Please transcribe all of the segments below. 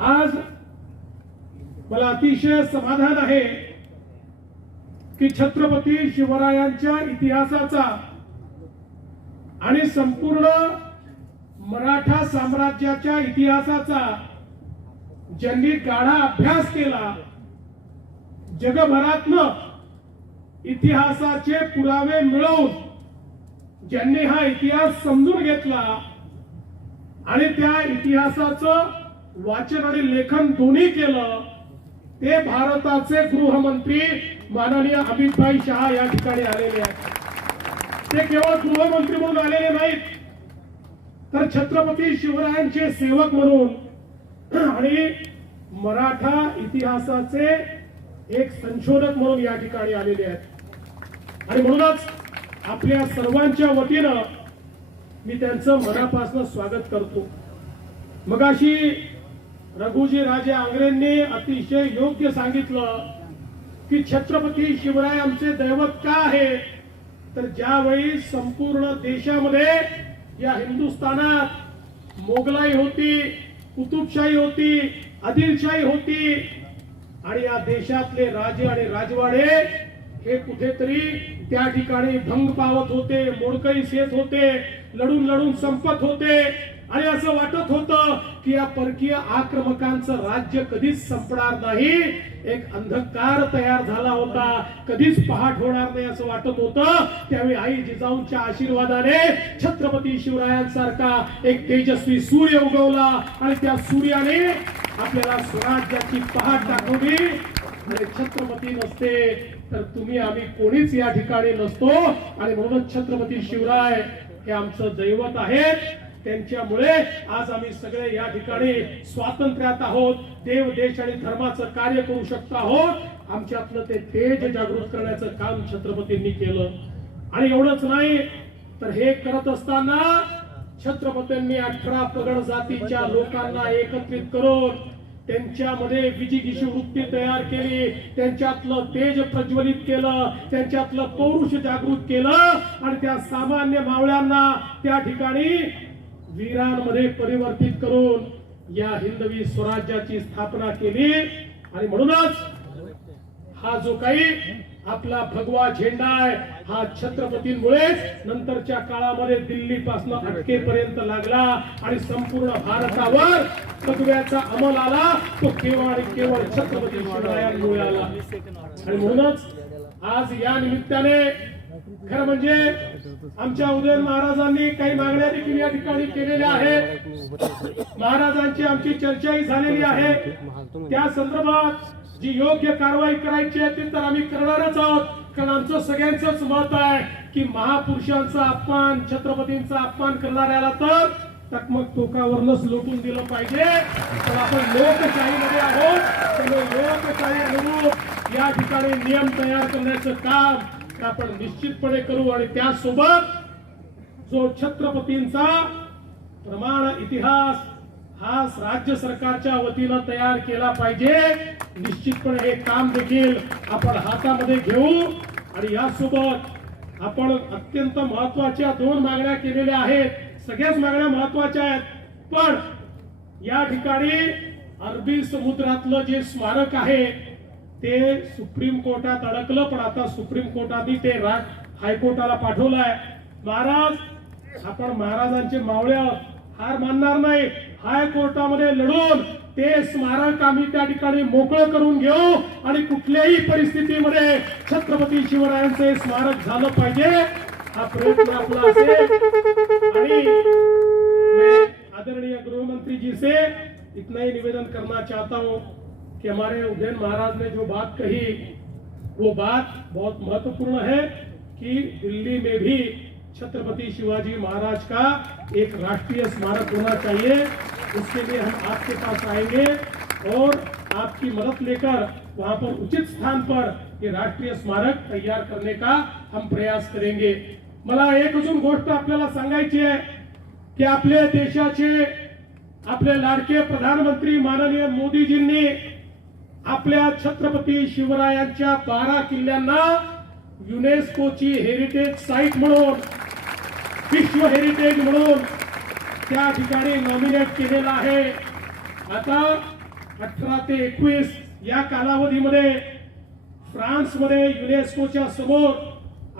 आज मला अतिशय समाधान आहे की छत्रपती शिवरायांच्या इतिहासाचा आणि संपूर्ण मराठा साम्राज्याच्या इतिहासाचा ज्यांनी गाढा अभ्यास केला, जगभरातनं इतिहासाचे पुरावे मिळवून ज्यांनी हा इतिहास समजून घेतला आणि त्या इतिहासाचं वाचन आणि लेखन दोन्ही केलं, ते भारताचे गृहमंत्री माननीय अमित भाई शहा या ठिकाणी आलेले आहेत. ते केवळ गृहमंत्री म्हणून आलेले नाहीत, तर छत्रपती शिवरायांचे सेवक म्हणून आणि मराठा इतिहासाचे एक संशोधक म्हणून या ठिकाणी आलेले आहेत. आणि म्हणूनच आपल्या सर्वांच्या वतीनं मी त्यांचं मनापासून स्वागत करतो. मगाशी रघुजी राजे आंग्रेंनी अतिशय योग्य सांगितलं की छत्रपती शिवराय आमचे दैवत का आहे, तर ज्यावेळी संपूर्ण देशामध्ये या हिंदुस्थानात मोगलाई होती, कुतुबशाही होती, आदिलशाही होती आणि या देशातले राजे आणि राजवाडे हे कुठेतरी त्या ठिकाणी भंग पावत होते, मोडकळीस येत होते, लढून लढून संपत होते आणि असं वाटत होतं की या परकीय आक्रमकांचं राज्य कधीच संपणार नाही. एक अंधकार तयार झाला होता, कधीच पहाट होणार नाही असं वाटत होतं. त्यावेळी आई जिजाऊंच्या आशीर्वादाने छत्रपती शिवरायांसारखा एक तेजस्वी सूर्य उगवला आणि त्या सूर्याने आपल्याला स्वराज्याची पहाट दाखवली. आणि छत्रपती नसते तर तुम्ही आम्ही कोणीच या ठिकाणी नसतो. आणि म्हणूनच छत्रपती शिवराय हे आमचं दैवत आहेत. त्यांच्यामुळे आज आम्ही सगळे या ठिकाणी स्वातंत्र्यात आहोत, देव देश आणि धर्माचं कार्य करू शकतो आहोत. आमच्यातलं ते तेज जागृत करण्याचं काम छत्रपतींनी केलं. आणि एवढंच नाही तर हे करत असताना छत्रपतींनी 18 पगड जातीच्या लोकांना एकत्रित करून त्यांच्यामध्ये विजिगीषू वृत्ती तयार केली, त्यांच्यातलं तेज प्रज्वलित केलं, त्यांच्यातलं पौरुष जागृत केलं आणि त्या सामान्य मावळ्यांना त्या ठिकाणी वीरांमध्ये परिवर्तित करून या हिंदवी स्वराज्याची स्थापना केली. आणि म्हणूनच हा जो काही आपला भगवा झेंडा आहे हा छत्रपतींमुळेच नंतरच्या काळामध्ये दिल्ली पासून अटकेपर्यंत लागला आणि संपूर्ण भारतावर तत्त्वाचा अंमल आला. तो केवळ आणि केवळ छत्रपती शिवरायांमुळे आला. आणि म्हणूनच आज या निमित्ताने खरं म्हणजे आमच्या उदयन महाराजांनी काही मागण्या देखील या ठिकाणी केलेल्या आहेत. महाराजांची आमची चर्चाही झालेली आहे. त्या संदर्भात जी योग्य कारवाई करायची आहे ती तर आम्ही करणारच आहोत. कारण आमचं सगळ्यांचंच मत आहे की महापुरुषांचा अपमान, छत्रपतींचा अपमान करणाऱ्याला तर टकमक टोकावरच लोटून दिलं पाहिजे. तर आपण लोकशाहीमध्ये आहोत, त्यामुळे लोकशाही अनुरूप या ठिकाणी नियम तयार करण्याचं काम आपण निश्चितपणे करू. आणि त्यासोबत जो छत्रपतींचा प्रमाण इतिहास हा राज्य सरकारच्या वतीनं तयार केला पाहिजे. निश्चितपणे हे काम देखील आपण हातामध्ये घेऊ. आणि यासोबत आपण अत्यंत महत्वाच्या 2 मागण्या केलेल्या आहेत. सगळ्याच मागण्या महत्वाच्या आहेत, पण या ठिकाणी अरबी समुद्रातलं जे स्मारक आहे ते सुप्रीम कोर्टात अडकलं, पण आता सुप्रीम कोर्टाने ते हायकोर्टाला पाठवलंय. महाराज आपण महाराजांचे मावळे हार मानणार नाही. हायकोर्टामध्ये लढून ते स्मारक आम्ही त्या ठिकाणी मोकळं करून घेऊ आणि कुठल्याही परिस्थितीमध्ये छत्रपती शिवरायांचे स्मारक झालं पाहिजे हा प्रयत्न आपला असेल. आणि मैं आदरणीय गृहमंत्री जी से इतना ही निवेदन करना चाहता हूँ कि हमारे उदयन महाराज ने जो बात कही वो बात बहुत महत्वपूर्ण है कि दिल्ली में भी छत्रपति शिवाजी महाराज का एक राष्ट्रीय स्मारक होना चाहिए. उसके लिए हम आपके पास आएंगे और आपकी मदद लेकर वहां पर उचित स्थान पर ये राष्ट्रीय स्मारक तैयार करने का हम प्रयास करेंगे. मला एक अजून गोष्ट आपल्याला सांगायची आहे की आपल्या देशाचे आपले लाडके प्रधानमंत्री माननीय मोदीजींनी आपल्या छत्रपती शिवरायांच्या 12 किल्ल्यांना युनेस्कोची हेरिटेज साइट म्हणून, विश्व हेरिटेज म्हणून त्या ठिकाणी नॉमिनेट केलेला आहे. आता 18 ते 21 या कालावधीमध्ये फ्रान्समध्ये युनेस्कोच्या समोर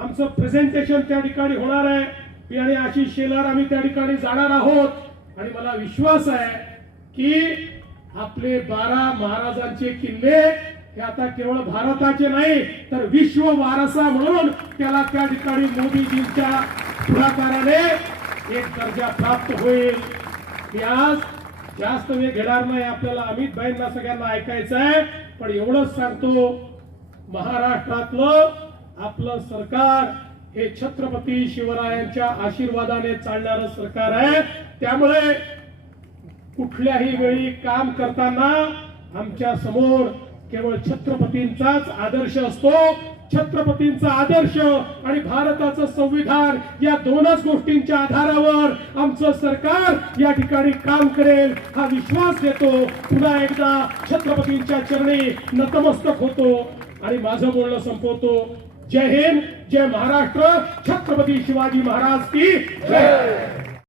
आमचं प्रेझेंटेशन त्या ठिकाणी होणार आहे. मी आणि आशिष शेलार आम्ही त्या ठिकाणी जाणार आहोत आणि मला विश्वास आहे की आपले 12 महाराजांचे किल्ले हे आता केवळ भारताचे नाही तर विश्व वारसा म्हणून त्याला त्या ठिकाणी मोदीजींच्या पुढाकाराने एक दर्जा प्राप्त होईल. मी आज जास्त वेळ घेणार नाही, आपल्याला अमित भाईंना सगळ्यांना ऐकायचं आहे, पण एवढंच सांगतो, महाराष्ट्रातलं आपलं सरकार हे छत्रपती शिवरायांच्या आशीर्वादाने चालणारं सरकार आहे. त्यामुळे कुठल्याही वेळी काम करताना आमच्या समोर केवळ छत्रपतींचाच आदर्श असतो. छत्रपतींचा आदर्श आणि भारताचं संविधान या दोनच गोष्टींच्या आधारावर आमचं सरकार या ठिकाणी काम करेल हा विश्वास देतो. पुन्हा एकदा छत्रपतींच्या चरणी नतमस्तक होतो आणि माझं बोलणं संपवतो. जय हिंद, जय महाराष्ट्र, छत्रपती शिवाजी महाराज की जय.